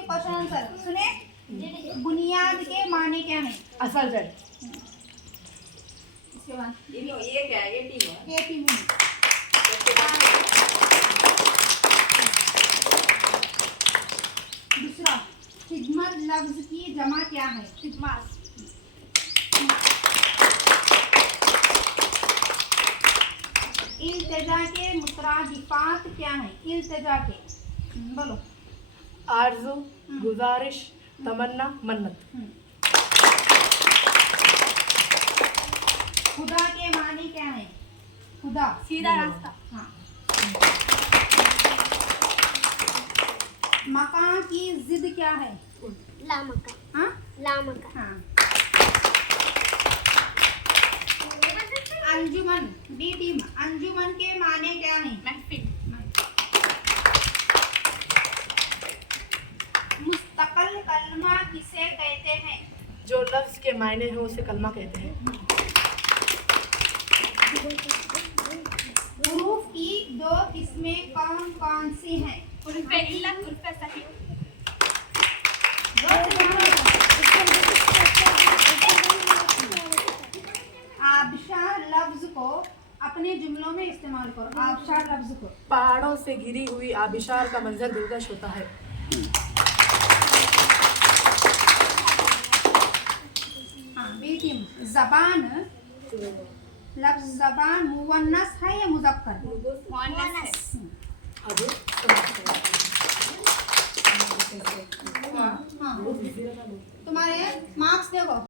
के question answer सुने। बुनियाद के माने क्या है? असल जड़। इसके बाद ये क्या है? ये टीम है। ये टीम है। दूसरा, खिदमत लफ्ज की जमा क्या है? खिदमत। इल्तिजा के मुतरादिफात क्या है? इल्तिजा के बोलो। आरज़ू, गुजारिश, तमन्ना, मन्नत। खुदा के माने क्या है? खुदा सीधा रास्ता। हाँ। मकान की जिद क्या है? लामका। हाँ लामका। हाँ। अंजुमन, बी टीम, अंजुमन के माने क्या है? महफिल। मुस्तकल कलमा किसे कहते हैं? जो लफ्ज के मायने हो उसे कलमा कहते हैं। हुरूफ की दो किस्में कौन कौन सी हैं? उर्फ़े इल्लत, उर्फ़े सही। आबशार लफ्ज को अपने जुमलों में इस्तेमाल करो। आबशार लफ्ज को। पहाड़ों से घिरी हुई आबिशार का मंजर दिलकश होता है। हाँ, बी टीम, जबान लफ्ज जबान मुवन्नस है या मुज़क्कर? मुअन्नस है। अब हाँ, तुम्हारे मार्क्स देखो।